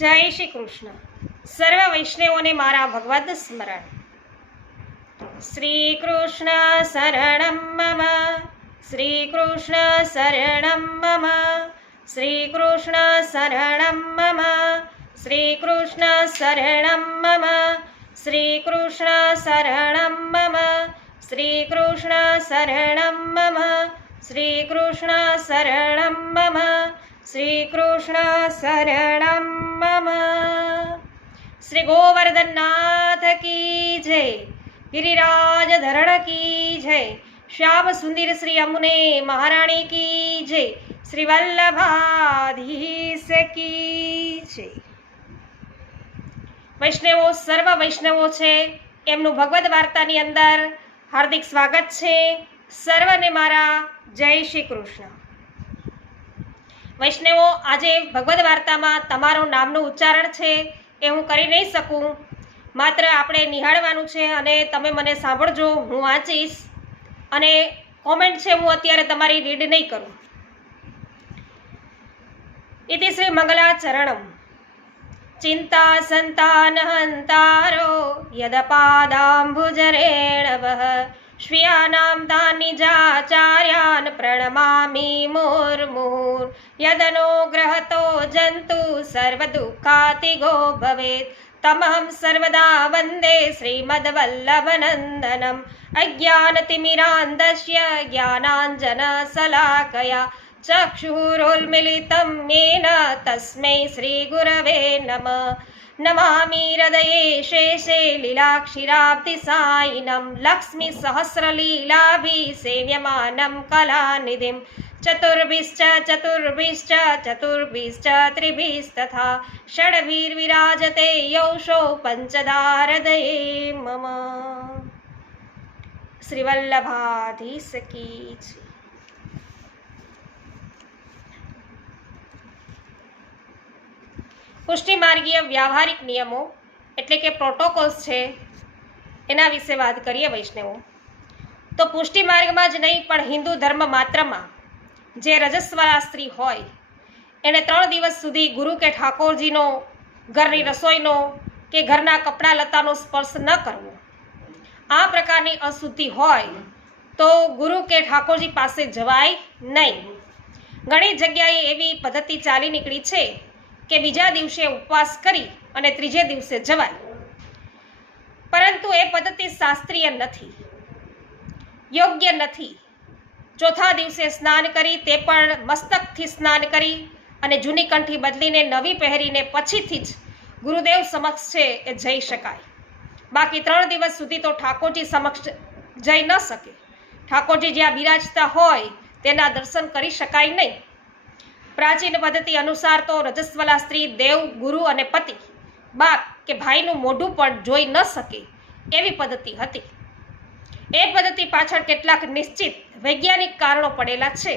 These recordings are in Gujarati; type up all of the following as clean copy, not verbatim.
જય શ્રી કૃષ્ણ. સર્વ વૈષ્ણવોને મારા ભગવદ સ્મરણ. શ્રી કૃષ્ણ શરણમ મમ, શ્રી કૃષ્ણ શરણમ મમ, શ્રી કૃષ્ણ શરણમ મમ, શ્રી કૃષ્ણ શરણમ મમ, શ્રી કૃષ્ણ શરણમ મમ, શ્રી કૃષ્ણ શરણમ મમ, શ્રી કૃષ્ણ શરણમ મમ, શ્રી કૃષ્ણ શરણમ મમ. શ્રી ગોવર્ધનનાથ કી જય, ગિરિરાજ ધરણ કી જય, શ્યામ સુંદર શ્રી અમુને મહારાણી કી જય, શ્રી વલ્લભાધીશ કી જય. વૈષ્ણવો સર્વ વૈષ્ણવો છે એમનું ભગવદ્ વાર્તાની અંદર હાર્દિક સ્વાગત છે. સર્વને મારા જય શ્રી કૃષ્ણ. વૈષ્ણવો, આજે ભગવદ્ વાર્તામાં તમારું નામનું ઉચ્ચારણ છે એ હું કરી નહીં શકું, માત્ર આપણે નિહાળવાનું છે અને તમે મને સાંભળજો. હું વાંચીશ અને કોમેન્ટ છે હું અત્યારે તમારી રીડ નહીં કરું. ઇતિ શ્રી મંગલાચરણમ ચિંતા સંતાન હંતારો યદપાદાંબુજરેણવઃ શ્રિયાનામ તાનિજાચાર્યાન પ્રણમામિ મુર્મુર યદનુગ્રહતો જંતુ સર્વદુઃખાતિગો ભવેત તમહં સર્વદા વંદે શ્રીમદ્વલ્લભનંદનમ અજ્ઞાનતિમિરાન્ધસ્ય જ્ઞાનાંજનશલાકયા ચક્ષુરોન્મિલિतं येन તસ્मै શ્રીગુરવે નમઃ. નમામિ હૃદયે શેષે લીલાક્ષીરાબ્ધિસાયિनं લક્ષ્મીસહસ્રલીલાભિસેવ્યમાनं કલાનિધિં ચતુર્ભિશ્ચ ચતુર્ભિશ્ચ ચતુર્ભિશ્ચ ત્રિભિस्तथा ષડભિર્વિરાજતે યૌષો પંચધારદયે મમ. શ્રી વલ્લભાધીશ કી જય. પુષ્ટિમાર્ગીય વ્યવહારિક નિયમો એટલે કે પ્રોટોકોલ્સ છે, એના વિશે વાત કરીએ વૈષ્ણવો. તો પુષ્ટિમાર્ગમાં જ નહીં પણ હિન્દુ ધર્મ માત્રમાં જે રજસ્વલા સ્ત્રી હોય એને 3 દિવસ સુધી ગુરુ કે ઠાકોરજીનો, ઘરની રસોઈનો કે ઘરના કપડાં લતાનો સ્પર્શ ન કરવો. આ પ્રકારની અશુદ્ધિ હોય તો ગુરુ કે ઠાકોરજી પાસે જવાય નહીં. ઘણી જગ્યાએ એવી પદ્ધતિ ચાલી નીકળી છે કે બીજા દિવસે ઉપવાસ કરી અને ત્રીજે દિવસે જવાય, પરંતુ એ પદ્ધતિ શાસ્ત્રીય નથી, યોગ્ય નથી. ચોથા દિવસે સ્નાન કરી, તે પણ મસ્તકથી સ્નાન કરી અને જૂની કંઠી બદલીને નવી પહેરીને પછીથી જ ગુરુદેવ સમક્ષ છે એ જઈ શકાય. બાકી 3 દિવસ સુધી તો ઠાકોરજી સમક્ષ જઈ ન શકે. ઠાકોરજી જ્યાં બિરાજતા હોય તેના દર્શન કરી શકાય નહીં. પ્રાચીન પદ્ધતિ અનુસાર તો રજસ્વલા સ્ત્રી દેવ, ગુરુ અને પતિ, બાપ કે ભાઈનું મોઢું પણ જોઈ ન શકે એવી પદ્ધતિ હતી. એ પદ્ધતિ પાછળ કેટલાક નિશ્ચિત વૈજ્ઞાનિક કારણો પડેલા છે.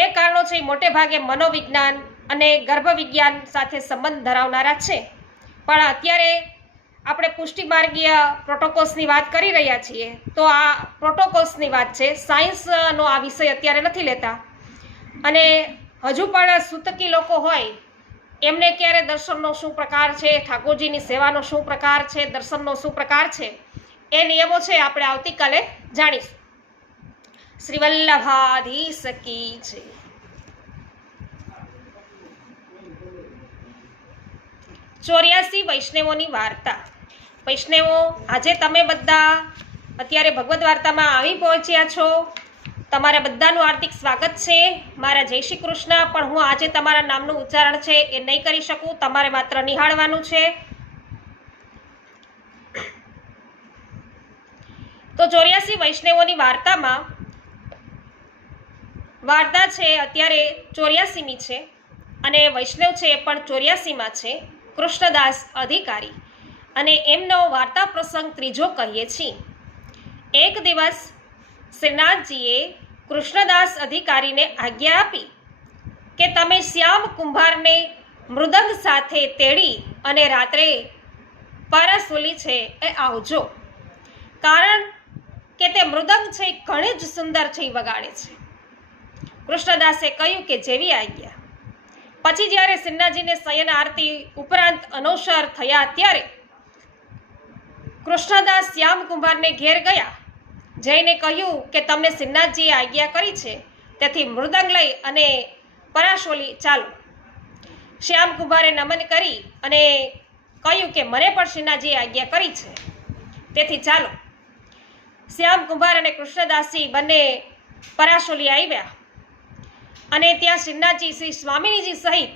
એ કારણો છે મોટે ભાગે મનોવિજ્ઞાન અને ગર્ભવિજ્ઞાન સાથે સંબંધ ધરાવનારા છે. પણ અત્યારે આપણે પુષ્ટિમાર્ગીય પ્રોટોકોલ્સની વાત કરી રહ્યા છીએ, તો આ પ્રોટોકોલ્સની વાત છે. સાયન્સનો આ વિષય અત્યારે નથી લેતા. અને હજુ પણ સૂતકી લોકો હોય એમને ક્યારે દર્શનનો શું પ્રકાર છે, ઠાકોરજીની સેવાનો શું પ્રકાર છે, દર્શનનો શું પ્રકાર છે, એ નિયમો છે આપણે આવતીકાલે જાણીશું. શ્રી વલ્લભાધીશ કી જય. 84 વૈષ્ણવોની વાર્તા. વૈષ્ણવો, આજે તમે બધા અત્યારે ભગવદ્ વાર્તામાં આવી પહોંચ્યા છો. તમારા બધાનું હાર્દિક સ્વાગત છે. મારા જય શ્રી કૃષ્ણ. પણ હું આજે તમારા નામનું ઉચ્ચારણ છે એ નહીં કરી શકું, તમારે માત્ર નિહાળવાનું છે. તો 84 વૈષ્ણવોની વાર્તામાં વાર્તા છે અત્યારે 84મી છે અને વૈષ્ણવ છે એ પણ 84માં છે, કૃષ્ણદાસ અધિકારી. અને એમનો વાર્તા પ્રસંગ ત્રીજો કહીએ છીએ. એક દિવસ શ્રીનાથજીએ કૃષ્ણદાસ અધિકારીને આજ્ઞા આપી કે તમે શ્યામ કુંભારને મૃદંગ સાથે તેડી અને રાત્રે પારાસુલી છે એ આવજો, કારણ કે તે મૃદંગ છે ઘણી જ સુંદર છે વગાડે છે. કૃષ્ણદાસે કહ્યું કે જેવી આજ્ઞા. પછી જ્યારે શ્રીનાથજીને શયન આરતી ઉપરાંત અનોસર થયા ત્યારે કૃષ્ણદાસ શ્યામ કુંભારને ઘેર ગયા, જઈને કહ્યું કે તમને શ્રીનાથજીએ આજ્ઞા કરી છે, તેથી મૃદંગ લઈ અને પરાશોલી ચાલો. શ્યામ કુંભારે નમન કરી અને કહ્યું કે મને પણ શ્રીનાથજીએ આજ્ઞા કરી છે, તેથી ચાલો. શ્યામ કુંભાર અને કૃષ્ણદાસજી બંને પરાશોલી આવ્યા અને ત્યાં શ્રીનાથજી શ્રી સ્વામિનીજી સહિત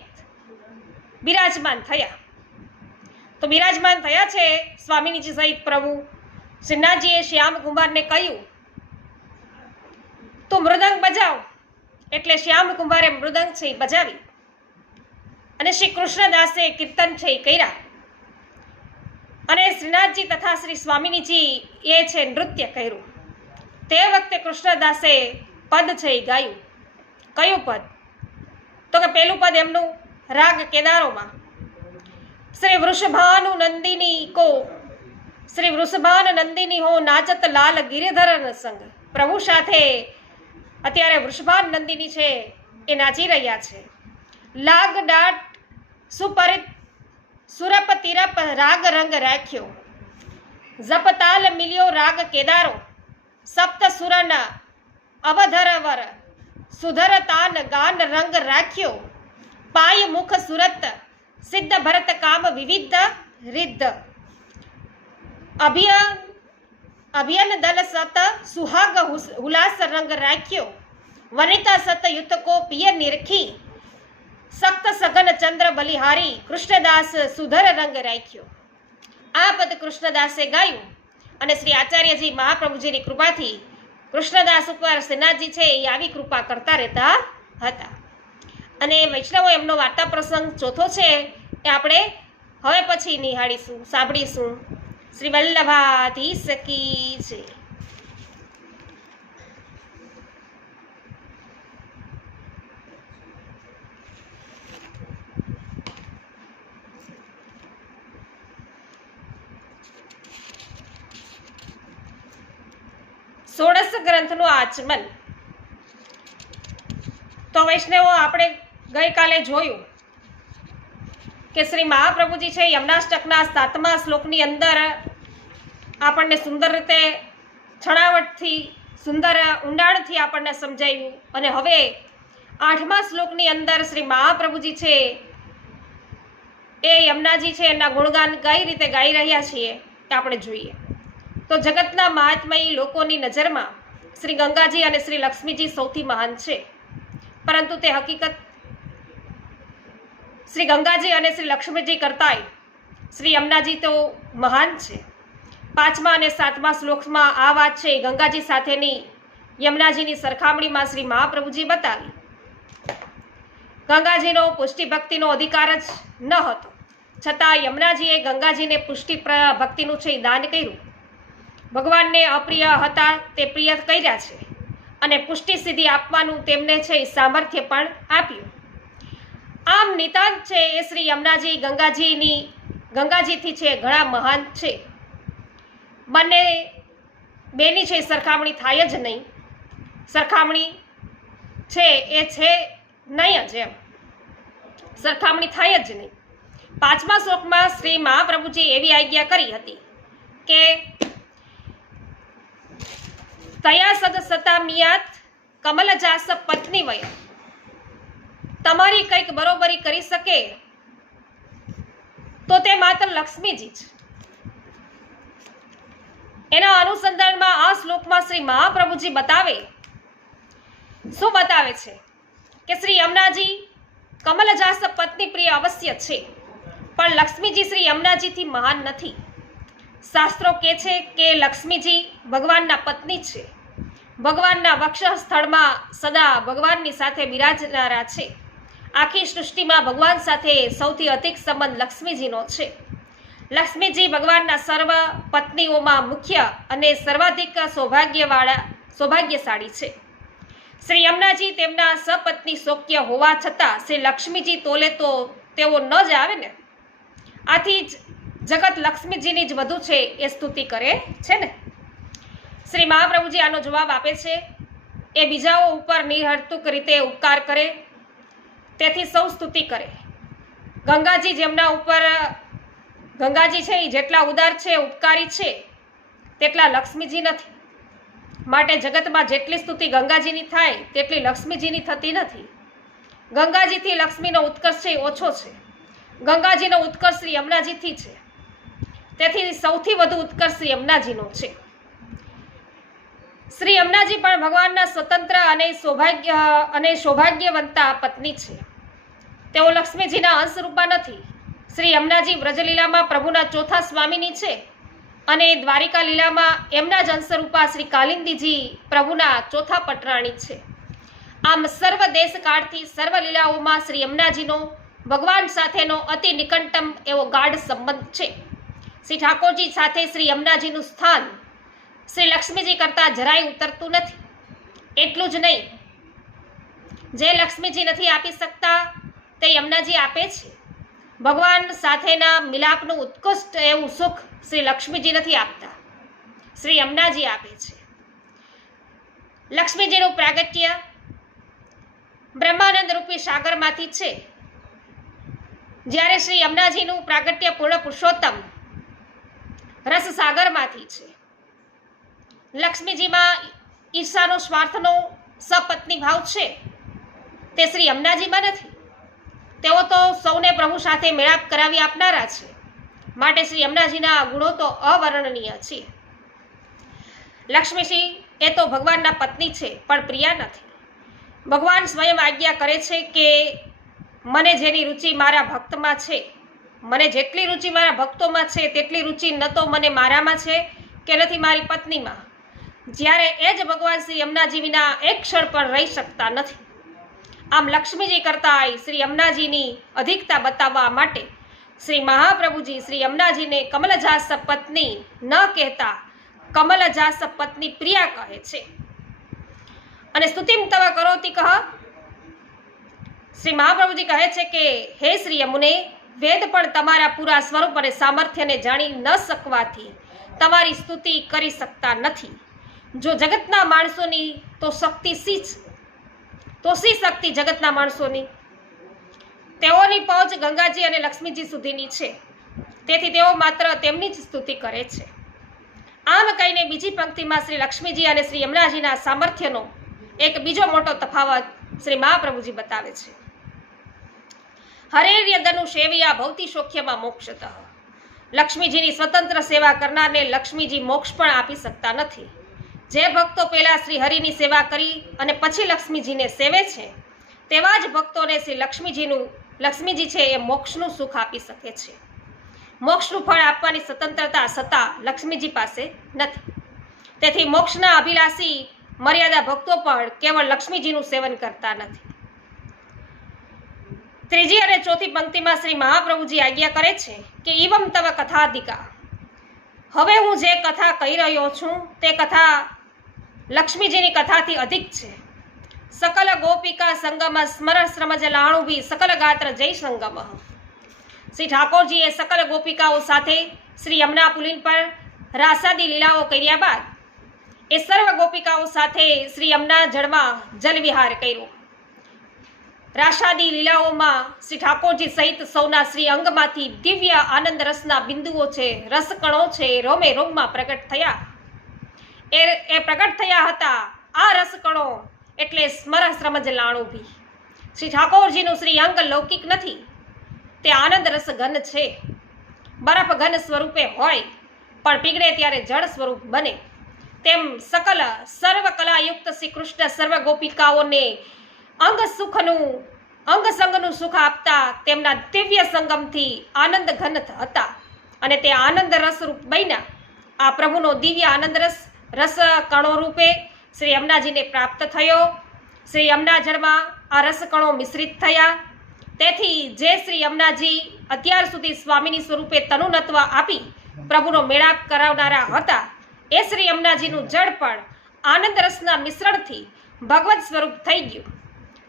બિરાજમાન થયા. તો બિરાજમાન થયા છે સ્વામિનીજી સહિત પ્રભુ. શ્રીનાથજીએ શ્યામ કુંભારને કહ્યું તું મૃદંગ બજાવ, એટલે શ્યામ કુંભારે મૃદંગ છે એ બજાવી અને શ્રી કૃષ્ણદાસે કીર્તન છે એ કર્યા અને શ્રીનાથજી તથા શ્રી સ્વામિનીજી એ છે નૃત્ય કર્યું. તે વખતે કૃષ્ણદાસે પદ છે એ ગાયું. કયું પદ? તો કે પેલું પદ એમનું રાગ કેદારોમાં શ્રી વૃષભાનુ નંદિની કો, શ્રી વૃષભાન નંદિની હો નાચત લાલ ગિરિધર સંગ. પ્રભુ સાથે અત્યારે વૃષભાન નંદિની છે એ નાચી રહ્યા છે. લાગ ડાટ સુપરિત સુરપ તિરપ રાગ રંગ રાખ્યો, જપ તાલ મિલ્યો રાગ કેદારો, સપ્ત સુરન અવધરવર સુધર તાન ગાન રંગ રાખ્યો, પાય મુખ સુરત સિદ્ધ ભરત કામ વિવિધ રિદ્ધ, અભિયન દલ સત સુહાગ હુલાસ રંગ રાખ્યો, વનિતા સત યુત કો પિય નિરખી, સખ્ત સઘન ચંદ્ર બલિહારી કૃષ્ણદાસ સુધર રંગ રાખ્યો. આ પદ કૃષ્ણદાસે ગાયું અને શ્રી આચાર્યજી મહાપ્રભુજીની કૃપાથી કૃષ્ણદાસ ઉપર શ્રીનાથજી છે એ આવી કૃપા કરતા રહેતા હતા. અને વૈષ્ણવો એમનો વાર્તા પ્રસંગ ચોથો છે એ આપણે હવે પછી નિહાળીશું, સાંભળીશું. શ્રી વલ્લભાધીશ કી છે. ષોડશ ગ્રંથનું આચમન. તો વૈષ્ણવો આપણે ગઈકાલે જોયું કે શ્રી મહાપ્રભુજી છે યમનાષ્ટકના 7મા શ્લોકની અંદર આપણને સુંદર રીતે છણાવટથી સુંદર ઊંડાણથી આપણને સમજાવ્યું અને હવે 8મા શ્લોકની અંદર શ્રી મહાપ્રભુજી છે એ યમુનાજી છે એના ગુણગાન કઈ રીતે ગાઈ રહ્યા છીએ એ આપણે જોઈએ. તો જગતના મહાત્મયી લોકોની નજરમાં શ્રી ગંગાજી અને શ્રી લક્ષ્મીજી સૌથી મહાન છે, પરંતુ તે હકીકત શ્રી ગંગાજી અને શ્રી લક્ષ્મીજી કરતાંય શ્રી યમુનાજી તો મહાન છે. 5મા અને 7મા શ્લોકમાં આ વાત છે ગંગાજી સાથેની યમુનાજીની સરખામણીમાં શ્રી મહાપ્રભુજી બતાવી. ગંગાજીનો પુષ્ટિ ભક્તિનો અધિકાર જ ન હતો, છતાં યમુનાજીએ ગંગાજીને પુષ્ટિ ભક્તિનું છે દાન કર્યું. ભગવાનને અપ્રિય હતા તે પ્રિય કર્યા છે અને પુષ્ટિ સિદ્ધિ આપવાનું તેમને છે સામર્થ્ય પણ આપ્યું. આમ નિતાંત છે એ શ્રી યમુનાજી ગંગાજીથી છે ઘણા મહાન છે. બંને બેની છે સરખામણી થાય જ નહીં. સરખામણી છે એ છે નહીં જ, એમ સરખામણી થાય જ નહીં. 5મા શ્લોકમાં શ્રી મહાપ્રભુજી એવી આજ્ઞા કરી હતી કે તયા સદ સતામિયાત કમલજાસ પત્ની વય, તમારી કંઈક બરોબરી કરી શકે તો તે માત્ર લક્ષ્મીજી જ. એના અનુસંધાનમાં આ શ્લોકમાં શ્રી મહાપ્રભુજી શું બતાવે છે કે શ્રી યમુનાજી કમલજાસ પત્ની પ્રિય અવશ્ય છે, પણ લક્ષ્મીજી શ્રી યમુનાજીથી મહાન નથી. શાસ્ત્રો કહે છે કે લક્ષ્મીજી ભગવાનના પત્ની છે, ભગવાનના વક્ષ સ્થળમાં સદા ભગવાનની સાથે બિરાજનારા છે. આખી સૃષ્ટિમાં ભગવાન સાથે સૌથી અધિક સંબંધ લક્ષ્મીજીનો છે. લક્ષ્મીજી ભગવાનના સર્વ પત્નીઓમાં મુખ્ય અને સર્વાધિક સૌભાગ્યશાળી છે. શ્રી યમુનાજી તેમના સપત્ની શોક્ય હોવા છતાં શ્રી લક્ષ્મીજી તોલે તો તેઓ ન જ આવે ને. આથી જ જગત લક્ષ્મીજીની જ વધુ છે એ સ્તુતિ કરે છે ને. શ્રી મહાપ્રભુજી આનો જવાબ આપે છે. એ બીજાઓ ઉપર નિરર્થક રીતે ઉપકાર કરે તેથી સૌ સ્તુતિ કરે. ગંગાજી જેમના ઉપર ગંગાજી છે એ જેટલા ઉદાર છે, ઉપકારી છે, તેટલા લક્ષ્મીજી નથી. માટે જગતમાં જેટલી સ્તુતિ ગંગાજીની થાય તેટલી લક્ષ્મીજીની થતી નથી. ગંગાજીથી લક્ષ્મીનો ઉત્કર્ષ છે એ ઓછો છે. ગંગાજીનો ઉત્કર્ષ શ્રી યમુનાજીથી છે. તેથી સૌથી વધુ ઉત્કર્ષ શ્રી યમુનાજીનો છે. શ્રી યમુનાજી પણ ભગવાનના સ્વતંત્ર અને સૌભાગ્યવંતા પત્ની છે. તેઓ લક્ષ્મીજીના અંશરૂપા નથી. શ્રી યમુનાજી વ્રજલીલામાં પ્રભુના ચોથા સ્વામીની છે અને દ્વારિકા લીલામાં એમના જ અંશરૂપા શ્રી કાલિંદીજી પ્રભુના ચોથા પટરાણી છે. આમ સર્વ દેશકાળથી સર્વ લીલાઓમાં શ્રી યમુનાજીનો ભગવાન સાથેનો અતિ નિકટતમ એવો ગાઢ સંબંધ છે. શ્રી ઠાકોરજી સાથે શ્રી યમુનાજીનું સ્થાન શ્રી લક્ષ્મીજી કરતાં જરાય ઉતરતું નથી. એટલું જ નહીં, જે લક્ષ્મીજી નથી આપી શકતા તે યમુનાજી આપે છે. ભગવાન સાથેના મિલાપનું ઉત્કૃષ્ટ એવું સુખ શ્રી લક્ષ્મીજી નથી આપતા, શ્રી યમુનાજી આપે છે. લક્ષ્મીજીનું પ્રાગટ્ય બ્રહ્માનંદ રૂપી સાગરમાંથી છે, જ્યારે શ્રી યમુનાજીનું પ્રાગટ્ય પૂર્ણ પુરુષોત્તમ રસ સાગરમાંથી છે. લક્ષ્મીજીમાં ઈર્ષાનો સ્વાર્થનો સપત્ની ભાવ છે તે શ્રી યમુનાજીમાં નથી. તેઓ તો સૌને પ્રભુ સાથે મેળાપ કરાવી આપનારા છે. માટે શ્રી યમુનાજીના ગુણો તો અવર્ણનીય છે. લક્ષ્મીજી એ તો ભગવાનના પત્ની છે પણ પ્રિયા નથી. ભગવાન સ્વયં આજ્ઞા કરે છે કે મને જેની રુચિ મારા ભક્તમાં છે, મને જેટલી રુચિ મારા ભક્તોમાં છે તેટલી રુચિ ન તો મને મારામાં છે કે નથી મારી પત્નીમાં. જ્યારે એ જ ભગવાન શ્રી યમુનાજી વિના એક ક્ષણ પણ રહી શકતા નથી. આમ લક્ષ્મીજી કરતાં શ્રી યમુનાજીની અધિકતા બતાવવા માટે શ્રી મહાપ્રભુજી શ્રી યમુનાજીને કમલજાસ પત્ની ન કહેતા કમલજાસ પત્ની પ્રિયા કહે છે. અને સ્તુતિમ તવ કરોતિ કહ, શ્રી મહાપ્રભુજી કહે છે કે હે શ્રી યમુને, વેદ પણ તમારા પૂરા સ્વરૂપ અને સામર્થ્યને જાણી ન શકવાથી તમારી સ્તુતિ કરી શકતા નથી. જો જગતના માણસોની તો શક્તિ શી શક્તિ જગતના માણસોની? તેઓની પહોંચ ગંગાજી અને લક્ષ્મીજી સુધીની છે. તેથી તેઓ માત્ર તેમની જ સ્તુતિ કરે છે. આમ કહીને બીજી પંક્તિમાં શ્રી લક્ષ્મીજી અને શ્રી યમુનાજીના સામર્થ્યનો એક બીજો મોટો તફાવત શ્રી મહાપ્રભુજી બતાવે છે. હરેર્યદનુ સેવયા ભૌતિ શોખ્યમાં મોક્ષતઃ. લક્ષ્મીજીની સ્વતંત્ર સેવા કરનારને લક્ષ્મીજી મોક્ષ પણ આપી શકતા નથી. જે ભક્તો પહેલા શ્રી હરિની સેવા કરી અને પછી લક્ષ્મીજીને સેવે છે તેવા જ ભક્તોને શ્રી લક્ષ્મીજી છે એ મોક્ષનું સુખ આપી શકે છે. મોક્ષનું ફળ આપવાની સ્વતંત્રતા સત્તા લક્ષ્મીજી પાસે નથી. તેથી મોક્ષના અભિલાષી મર્યાદા ભક્તો પણ કેવળ લક્ષ્મીજીનું સેવન કરતા નથી. ત્રીજી અને ચોથી પંક્તિમાં શ્રી મહાપ્રભુજી આજ્ઞા કરે છે કે ઇવમ તવ કથાધિકા. હવે હું જે કથા કહી રહ્યો છું તે કથા લક્ષ્મીજીની કથાથી અધિક છે. સકલ ગોપિકા સંગમ સ્મર શ્રમજ લાણુભી સકલ ગાત્ર જય સંગમ. શ્રી ઠાકોરજીએ સકલ ગોપિકાઓ સાથે શ્રી યમુના પુલીન પર રાસાદી લીલાઓ કર્યા બાદ એ સર્વ ગોપિકાઓ સાથે શ્રી યમુના જળમાં જલવિહાર કર્યો. રાસાદી લીલાઓમાં શ્રી ઠાકોરજી સહિત સૌના શ્રી અંગમાંથી દિવ્ય આનંદ રસના બિંદુઓ છે, રસકણો છે, રોમે રોમમાં પ્રગટ થયા. એ પ્રગટ થયા હતા. આ રસકણો એટલે સ્મર શ્રમજ લાણુભી. શ્રી ઠાકોરજીનું શ્રી અંગ લૌકિક નથી, તે આનંદ રસ ઘન છે. બરફ ઘન સ્વરૂપે હોય પણ પીગળે ત્યારે જળ સ્વરૂપ બને. તેમ સર્વ કલાયુક્ત શ્રી કૃષ્ણ સર્વ ગોપિકાઓને અંગ સંગનું સુખ આપતા તેમના દિવ્ય સંગમથી આનંદ ઘન હતા અને તે આનંદ રસરૂપ બન્યા. આ પ્રભુનો દિવ્ય આનંદ રસ કણો રૂપે શ્રી યમુનાજીને પ્રાપ્ત થયો. શ્રી યમુના જળમાં આ રસકણો મિશ્રિત થયા. તેથી જે શ્રી યમુનાજી અત્યાર સુધી સ્વામીની સ્વરૂપે તનુનત્વ આપી પ્રભુનો મેળાપ કરાવનારા હતા, એ શ્રી યમુનાજીનું જળ પણ આનંદ રસના મિશ્રણથી ભગવત સ્વરૂપ થઈ ગયું.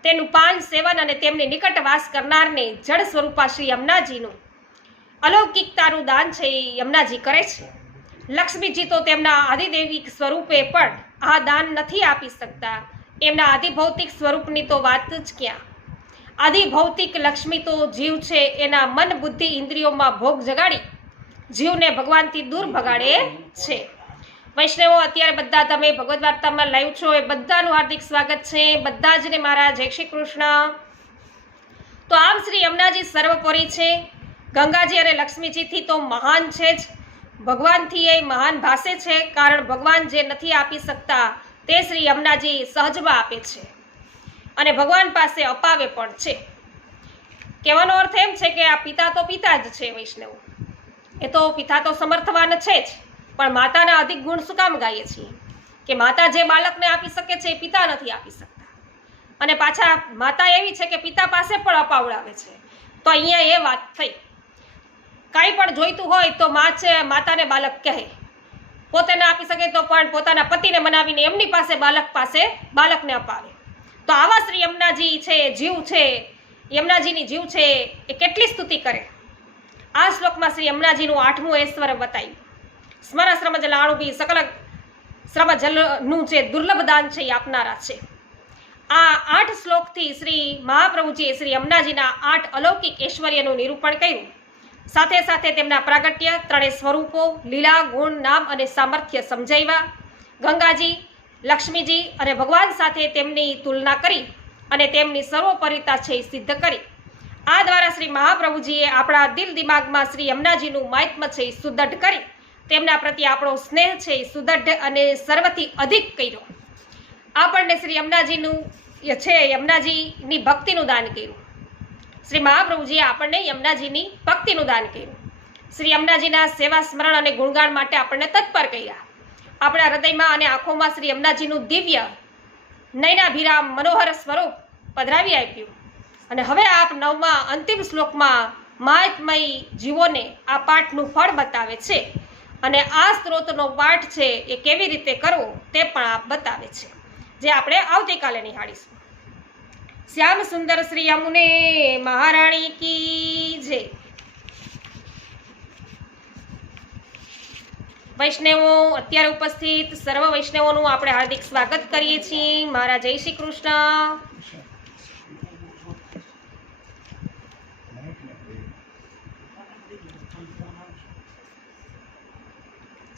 તેનું પાન સેવન અને તેમની નિકટ વાસ કરનારને જળ સ્વરૂપા શ્રી યમુનાજીનું અલૌકિકતાનું દાન છે એ યમુનાજી કરે છે. લક્ષ્મીજી તો તેમના આદિદૈવિક સ્વરૂપે પણ આ દાન નથી આપી શકતા. એમના આદિભૌતિક સ્વરૂપની તો વાત જ ક્યાં. આદિ ભૌતિક લક્ષ્મી તો જીવ છે એના મન બુદ્ધિ ઇન્દ્રિયોમાં ભોગ જગાડી જીવને ભગવાનથી દૂર ભગાડે છે. વૈષ્ણવો, અત્યારે બધા તમે ભગવદ્ વાર્તામાં લાઈવ છો, એ બધાનું હાર્દિક સ્વાગત છે. બધા જ ને મારા જય શ્રી કૃષ્ણ. તો આમ શ્રી યમુનાજી સર્વોપરી છે. ગંગાજી અને લક્ષ્મીજીથી તો મહાન છે જ, ભગવાનથી એ મહાન ભાસે છે. કારણ ભગવાન જે નથી આપી શકતા તે શ્રી યમુનાજી સહજમાં આપે છે અને ભગવાન પાસે અપાવે પણ છે. કહેવાનો અર્થ એમ છે કે આ પિતા તો પિતા જ છે. વૈષ્ણવ, એ તો પિતા તો સમર્થવાન છે જ, પણ માતાના અધિક ગુણ શું કામ ગાઈએ છીએ કે માતા જે બાળકને આપી શકે છે એ પિતા નથી આપી શકતા, અને પાછા માતા એવી છે કે પિતા પાસે પણ અપાવડાવે છે. તો અહીંયા એ વાત થઈ. કાંઈ પણ જોઈતું હોય તો માતાને બાળક કહે, પોતે ના આપી શકે તો પણ પોતાના પતિને મનાવીને એમની પાસે બાળકને અપાવે. તો આવા શ્રી યમુનાજી છે, જીવ છે, યમુનાજીની જીવ છે એ કેટલી સ્તુતિ કરે. આ શ્લોકમાં શ્રી યમુનાજીનું 8મું ઐશ્વર્ય બતાવ્યું. સ્મર શ્રમ જલાણુ બી સકલ શ્રમ જલનું જે દુર્લભ દાન છે એ આપનારા છે. આ 8 શ્લોકથી શ્રી મહાપ્રભુજીએ શ્રી યમુનાજીના 8 અલૌકિક ઐશ્વર્યનું નિરૂપણ કર્યું. સાથે સાથે તેમના પ્રાગટ્ય, ત્રણેય સ્વરૂપો, લીલા, ગુણ, નામ અને સામર્થ્ય સમજાવ્યા. ગંગાજી, લક્ષ્મીજી અને ભગવાન સાથે તેમની તુલના કરી અને તેમની સર્વોપરિતા છે એ સિદ્ધ કરી. આ દ્વારા શ્રી મહાપ્રભુજીએ આપણા દિલ દિમાગમાં શ્રી યમુનાજીનું મહાત્મ્ય છે એ સુદૃઢ કરી તેમના પ્રત્યે આપણો સ્નેહ છે એ સુદૃઢ અને સર્વથી અધિક કર્યો. આપણને શ્રી યમુનાજીનું છે યમુનાજીની ભક્તિનું દાન કર્યું. શ્રી મહાપ્રભુજીએ આપણને યમુનાજીની ભક્તિનું દાન કર્યું. શ્રી યમુનાજીના સેવા સ્મરણ અને ગુણગાન માટે આપણને તત્પર કર્યા. આપણા હૃદયમાં અને આંખોમાં શ્રી યમુનાજીનું દિવ્ય નયનાભિરામ મનોહર સ્વરૂપ પધરાવી આપ્યું. અને હવે આપ 9મા અંતિમ શ્લોકમાં મહાત્મયી જીવોને આ પાઠનું ફળ બતાવે છે અને આ સ્ત્રોતનો પાઠ છે એ કેવી રીતે કરવો તે પણ આપ બતાવે છે, જે આપણે આવતીકાલે નિહાળીશું. શ્યામ સુંદર શ્રી યમુને મહારાણી કી જય. વૈષ્ણવો, અત્યારે ઉપસ્થિત સર્વ વૈષ્ણવોનું આપણે હાર્દિક સ્વાગત કરીએ છીએ. મારા જય શ્રી કૃષ્ણ.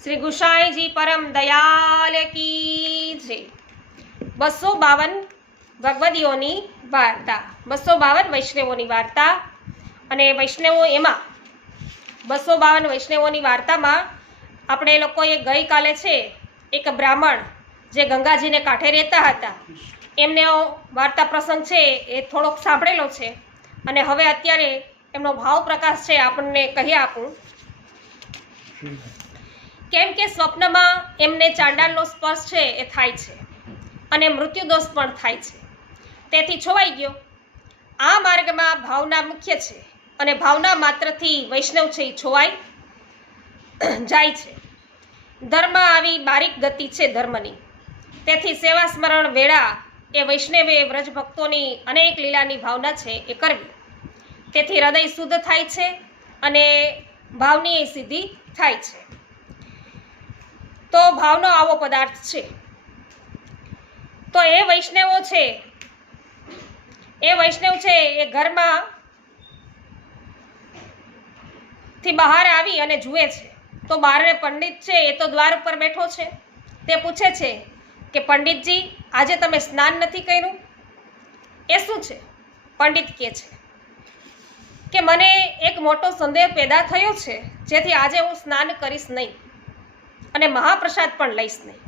શ્રી ગુસાઈજી પરમ દયાલ કી જય. 252 ભગવદીઓની વાર્તા, 252 વૈષ્ણવોની વાર્તા. અને વૈષ્ણવો એમાં 252 વૈષ્ણવોની વાર્તામાં આપણે લોકોએ ગઈકાલે છે એક બ્રાહ્મણ જે ગંગાજીને કાંઠે રહેતા હતા એમને વાર્તા પ્રસંગ છે એ થોડોક સાંભળેલો છે, અને હવે અત્યારે એમનો ભાવ પ્રકાશ છે આપણને કહી આપું. કેમ કે સ્વપ્નમાં એમને ચાંડાલનો સ્પર્શ છે એ થાય છે અને મૃત્યુદોષ પણ થાય છે, તેથી છોવાઈ ગયો. આ માર્ગમાં ભાવના મુખ્ય છે અને ભાવના માત્રથી વૈષ્ણવ છે એ છોવાઈ જાય છે. ધર્મ આવી બારીક ગતિ છે ધર્મની, તેથી સેવા સ્મરણ વેળા એ વૈષ્ણવે વ્રજ ભક્તોની અનેક લીલાની ભાવના છે એ કરવી. તેથી હૃદય શુદ્ધ થાય છે અને ભાવની એ સિદ્ધિ થાય છે. તો ભાવનો આવો પદાર્થ છે. તો એ વૈષ્ણવ છે એ ઘરમાં થી બહાર આવી અને જુએ છે તો બહારને પંડિત છે એ તો દ્વાર ઉપર બેઠો છે. તે પૂછે છે કે પંડિતજી, આજે તમે સ્નાન નથી કર્યું? એ શું છે? પંડિત કહે છે કે મને એક મોટો સંદેહ પેદા થયો છે, જેથી આજે હું સ્નાન કરીશ નહીં અને મહાપ્રસાદ પણ લઈશ નહીં.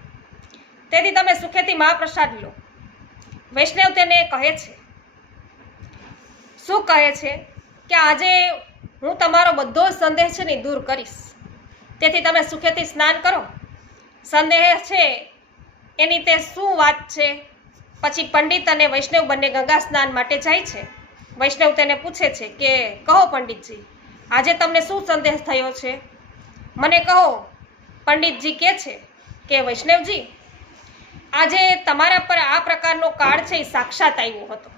તેથી તમે સુખેથી મહાપ્રસાદ લો. વૈષ્ણવ તેને કહે છે, શું કહે છે કે આજે હું તમારો બધો સંદેહ છે ને દૂર કરીશ, તેથી તમે સુખેથી સ્નાન કરો. સંદેહ છે એની તે શું વાત છે? પછી પંડિત અને વૈષ્ણવ બંને ગંગા સ્નાન માટે જાય છે. વૈષ્ણવ તેને પૂછે છે કે કહો પંડિતજી, આજે તમને શું સંદેહ થયો છે? મને કહો. પંડિતજી કહે છે કે વૈષ્ણવજી, આજે તમારા પર આ પ્રકારનો કાળ છે એ સાક્ષાત આવ્યો હતો,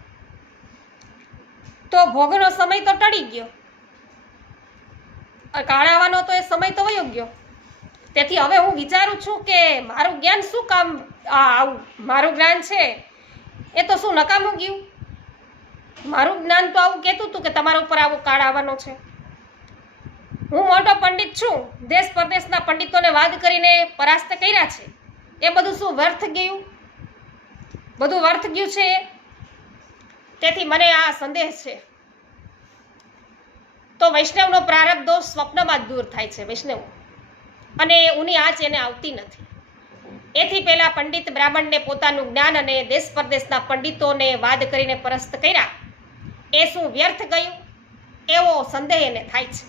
તો ભોગનો સમય તો ટળી ગયો, કાળ આવવાનો તો એ સમય તો વયો ગયો. તેથી હવે હું વિચારું છું કે મારું જ્ઞાન શું કામ આવું, મારું જ્ઞાન છે એ તો શું નકામું ગયું? મારું જ્ઞાન તો આવું કહેતું હતું કે તમારા ઉપર આવો કાળ આવવાનો છે. હું મોટો પંડિત છું, દેશ પરદેશના પંડિતોને વાદ કરીને પરાસ્ત કર્યા છે. એ બધું શું વ્યર્થ ગયું? બધું વ્યર્થ ગયું છે. તેથી મને આ સંદેહ છે. તો વૈષ્ણવનો પ્રારબ્ધ દોષ સ્વપ્નમાં જ દૂર થાય છે વૈષ્ણવ, અને ઉની આંચ એને આવતી નથી. એથી પહેલા પંડિત બ્રાહ્મણને પોતાનું જ્ઞાન અને દેશ પરદેશના પંડિતોને વાદ કરીને પરાસ્ત કર્યા, એ શું વ્યર્થ ગયું? એવો સંદેહ એને થાય છે.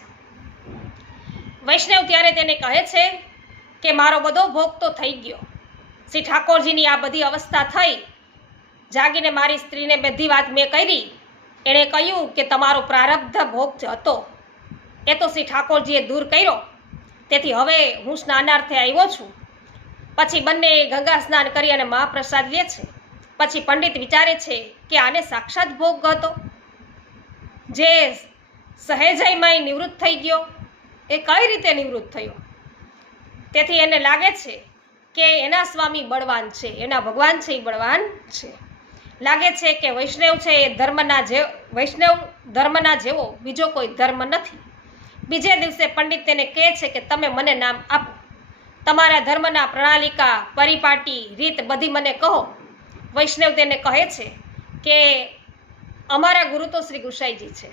વૈષ્ણવ ત્યારે તેને કહે છે કે મારો બધો ભોગ તો થઈ ગયો. શ્રી ઠાકોરજીની આ બધી અવસ્થા થઈ, જાગીને મારી સ્ત્રીને બધી વાત મેં કરી. એણે કહ્યું કે તમારો પ્રારબ્ધ ભોગ હતો એ તો શ્રી ઠાકોરજીએ દૂર કર્યો, તેથી હવે હું સ્નાનાર્થે આવ્યો છું. પછી બંને ગંગા સ્નાન કરી અને મહાપ્રસાદ લે છે. પછી પંડિત વિચારે છે કે આને સાક્ષાત ભોગ હતો, જે સહેજાઈમાં નિવૃત્ત થઈ ગયો, એ કઈ રીતે નિવૃત્ત થયો? તેથી એને લાગે છે કે એના સ્વામી બળવાન છે, એના ભગવાન છે એ બળવાન છે. લાગે છે કે વૈષ્ણવ છે એ વૈષ્ણવ ધર્મના જેવો બીજો કોઈ ધર્મ નથી. બીજે દિવસે પંડિત તેને કહે છે કે તમે મને નામ આપો, તમારા ધર્મના પ્રણાલિકા, પરિપાટી, રીત બધી મને કહો. વૈષ્ણવ તેને કહે છે કે અમારા ગુરુ તો શ્રી ગુસાઈજી છે,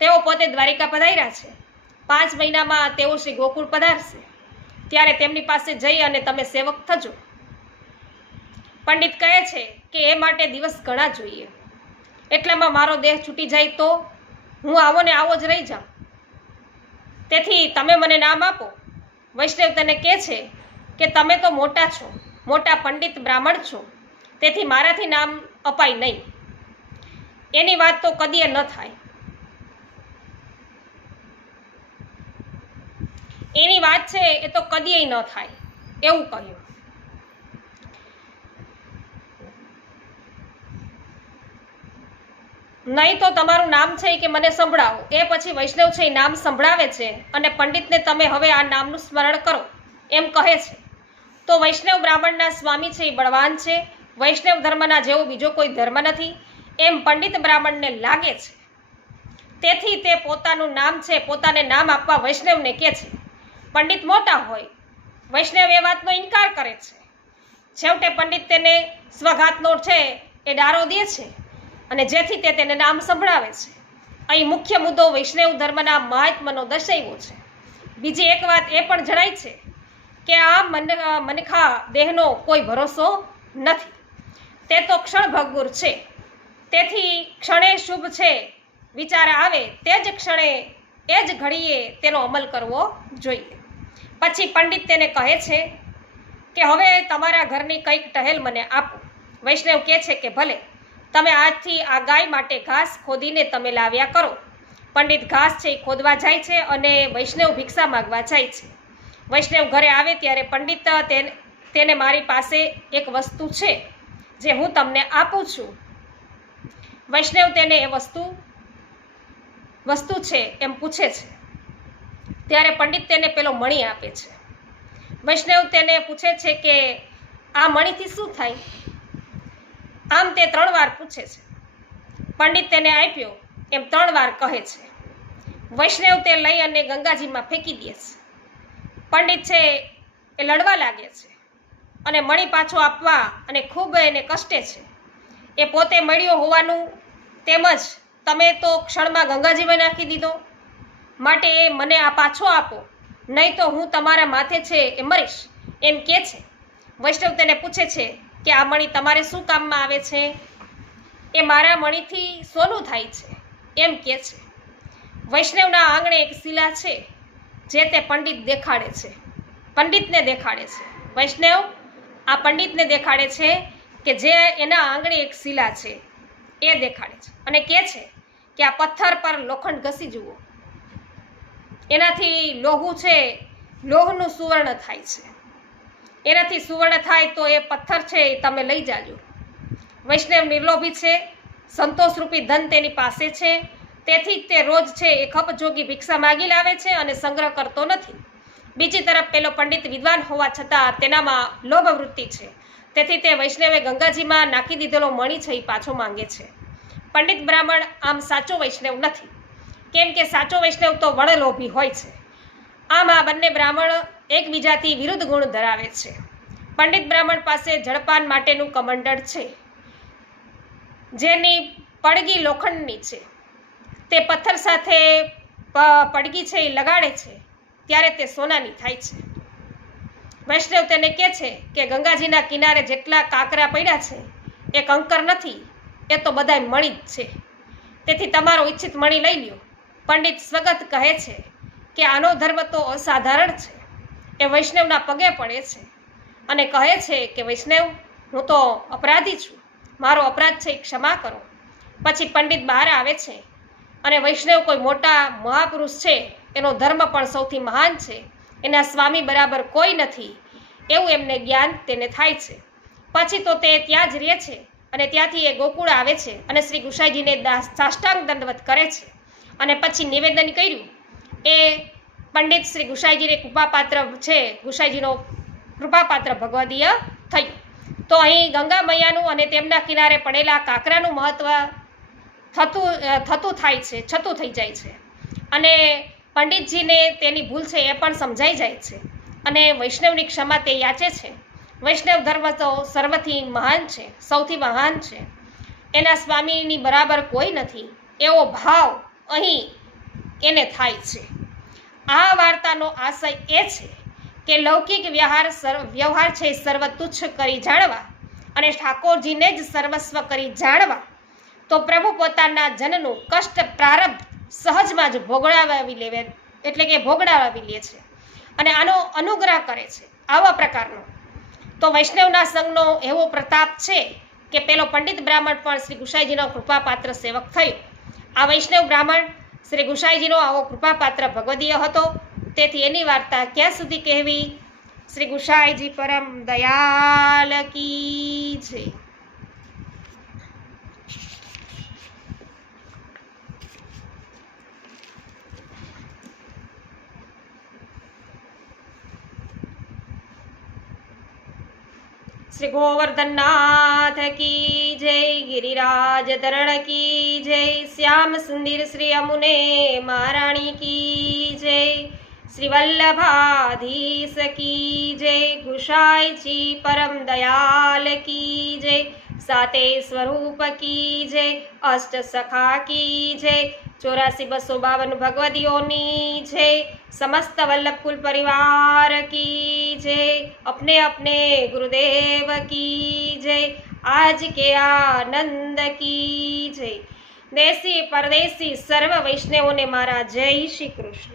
તેઓ પોતે દ્વારિકા પધાર્યા છે. 5 મહિનામાં તેઓ શ્રી ગોકુળ પધારશે, ત્યારે તેમની પાસે જઈ અને તમે સેવક થજો. પંડિત કહે છે કે એ માટે દિવસ ઘણા જોઈએ, એટલામાં મારો દેહ છૂટી જાય તો હું આવો ને આવો જ રહી જાઉં. તેથી તમે મને નામ આપો. વૈષ્ણવ તેને કહે છે કે તમે તો મોટા છો, મોટા પંડિત બ્રાહ્મણ છો, તેથી મારાથી નામ અપાય નહીં. એની વાત તો કદીએ ન થાય. એની વાત છે એ તો કદીએ ન થાય એવું કહ્યું. નહીં તો તમારું નામ છે કે મને સંભળાવો. એ પછી વૈષ્ણવ છે એ નામ સંભળાવે છે અને પંડિતને તમે હવે આ નામનું સ્મરણ કરો એમ કહે છે. તો વૈષ્ણવ બ્રાહ્મણના સ્વામી છે એ બળવાન છે, વૈષ્ણવ ધર્મના જેવો બીજો કોઈ ધર્મ નથી એમ પંડિત બ્રાહ્મણને લાગે છે. તેથી તે પોતાનું નામ છે, પોતાને નામ આપવા વૈષ્ણવને કહે છે. પંડિત મોટા હોય, વૈષ્ણવ એ વાતનો ઇનકાર કરે છે. છેવટે પંડિત તેને સ્વઘાતનો છે એ ડારો દે છે અને જેથી તે તેને નામ સંભળાવે છે. અહીં મુખ્ય મુદ્દો વૈષ્ણવ ધર્મના મહાત્મ્યનો દર્શાવ્યો છે. બીજી એક વાત એ પણ જણાય છે કે આ મનખા દેહનો કોઈ ભરોસો નથી, તે તો ક્ષણ ભંગુર છે. તેથી ક્ષણે શુભ છે વિચાર આવે તે જ ક્ષણે એ જ ઘડીએ તેનો અમલ કરવો જોઈએ. પછી પંડિત તેને કહે છે કે હવે તમારા ઘરની કંઈક ટહેલ મને આપો. વૈષ્ણવ કહે છે કે ભલે, તમે આજથી આ ગાય માટે ઘાસ ખોદીને તમે લાવ્યા કરો. પંડિત ઘાસ છે એ ખોદવા જાય છે અને વૈષ્ણવ ભિક્ષા માગવા જાય છે. વૈષ્ણવ ઘરે આવે ત્યારે પંડિત તેને મારી પાસે એક વસ્તુ છે જે હું તમને આપું છું. વૈષ્ણવ તેને એ વસ્તુ છે એમ પૂછે છે. ત્યારે પંડિત તેને પેલો મણી આપે છે. વૈષ્ણવ તેને પૂછે છે કે આ મણીથી શું થાય? આમ તે 3 વાર પૂછે છે. પંડિત તેને આપ્યો એમ 3 વાર કહે છે. વૈષ્ણવ તે લઈ અને ગંગાજીમાં ફેંકી દે છે. પંડિત છે એ લડવા લાગે છે અને મણી પાછો આપવા અને ખૂબ એને કષ્ટે છે. એ પોતે મળ્યો હોવાનું, તેમજ તમે તો ક્ષણમાં ગંગાજીમાં નાખી દીધો, માટે એ મને આ પાછો આપો, નહીં તો હું તમારા માથે છે એ મરીશ એમ કહે છે. વૈષ્ણવ તેને પૂછે છે કે આ મણી તમારે શું કામમાં આવે છે? એ મારા મણીથી સોનું થાય છે એમ કહે છે. વૈષ્ણવના આંગણે એક શિલા છે જે તે પંડિતને દેખાડે છે. વૈષ્ણવ આ પંડિતને દેખાડે છે કે જે એના આંગણે એક શિલા છે એ દેખાડે છે અને કહે છે કે આ પથ્થર પર લોખંડ ઘસી જુઓ, એનાથી લોહું છે, લોહનું સુવર્ણ થાય છે. એનાથી સુવર્ણ થાય તો એ પથ્થર છે એ તમે લઈ જાજો. વૈષ્ણવ નિર્લોભી છે, સંતોષરૂપી ધન તેની પાસે છે, તેથી તે રોજ છે એ ખપજોગી ભિક્ષા માગી લાવે છે અને સંગ્રહ કરતો નથી. બીજી તરફ પેલો પંડિત વિદ્વાન હોવા છતાં તેનામાં લોભ વૃત્તિ છે, તેથી તે વૈષ્ણવે ગંગાજીમાં નાખી દીધેલો મણી છે એ પાછો માંગે છે. પંડિત બ્રાહ્મણ આમ સાચો વૈષ્ણવ નથી, કેમ કે સાચો વૈષ્ણવ તો વડલોભી હોય છે. આમ આ બંને બ્રાહ્મણ એકબીજાથી વિરુદ્ધ ગુણ ધરાવે છે. પંડિત બ્રાહ્મણ પાસે જળપાન માટેનું કમંડળ છે, જેની પડગી લોખંડની છે. તે પથ્થર સાથે પડગી છે એ લગાડે છે ત્યારે તે સોનાની થાય છે. વૈષ્ણવ તેને કહે છે કે ગંગાજીના કિનારે જેટલા કાંકરા પડ્યા છે એ કંકર નથી, એ તો બધાય મણી જ છે. તેથી તમારો ઈચ્છિત મણી લઈ લ્યો. પંડિત સ્વગત કહે છે કે આનો ધર્મ તો અસાધારણ છે. એ વૈષ્ણવના પગે પડે છે અને કહે છે કે વૈષ્ણવ, હું તો અપરાધી છું, મારો અપરાધ છે એ ક્ષમા કરો. પછી પંડિત બહાર આવે છે અને વૈષ્ણવ કોઈ મોટા મહાપુરુષ છે, એનો ધર્મ પણ સૌથી મહાન છે, એના સ્વામી બરાબર કોઈ નથી, એવું એમને જ્ઞાન તેને થાય છે. પછી તો તે ત્યાં જ રહે છે અને ત્યાંથી એ ગોકુળ આવે છે અને શ્રી ગુસાઈજીને સાષ્ટાંગ દંડવત કરે છે. અને પછી નિવેદન કર્યું એ પંડિત શ્રી ગુસાઈજીને કૃપાપાત્ર છે, ગુસાઈજીનો કૃપાપાત્ર ભગવદીય થયું. તો અહીં ગંગા મૈયાનું અને તેમના કિનારે પડેલા કાંકરાનું મહત્વ છતું થઈ જાય છે. અને પંડિતજીને તેની ભૂલ છે એ પણ સમજાઈ જાય છે અને વૈષ્ણવની ક્ષમા તે યાચે છે. વૈષ્ણવ ધર્મ તો સર્વથી મહાન છે, સૌથી મહાન છે, એના સ્વામીની બરાબર કોઈ નથી, એવો ભાવ અહીં એને થાય છે. આ વાર્તાનો આશય એ છે કે લૌકિક વ્યવહાર છે સર્વ તુચ્છ કરી જાણવા અને ઠાકોરજીને જ સર્વસ્વ કરી જાણવા, તો પ્રભુ પોતાના જનનું કષ્ટ પ્રારબ્ધ સહજમાં જ ભોગડાવી લે છે અને આનો અનુગ્રહ કરે છે આવા પ્રકારનો. તો વૈષ્ણવના સંઘનો એવો પ્રતાપ છે કે પેલો પંડિત બ્રાહ્મણ પણ શ્રી ગુસાઈજીનો કૃપાપાત્ર સેવક થયો. આ વૈષ્ણવ બ્રાહ્મણ શ્રી ગુસાઈજીનો આવો કૃપાપાત્ર ભગવદીય હતો. તેથી એની વાર્તા ક્યાં સુધી કહેવી? શ્રી ગુસાઈજી પરમ દયાલ કી જય. શ્રી ગોવર્ધનનાથ કી જય, ગિરિરાજ ધરણ કી જય, શ્યામ સુંદર શ્રી અમુને મહારાણી કી જય, શ્રી વલ્લભાધીશ કી જય, ગુસાઈજી પરમ દયાલ કી જય, સાતે સ્વરૂપ કી જય, અષ્ટ સખા કી જય, 84,252 ભગવદીઓની જય, समस्त वल्लभ कुल परिवार की जय, अपने अपने गुरुदेव की जय, आज के आनंद की जय. देसी परदेसी सर्व वैष्णवों ने मारा जय श्री कृष्ण.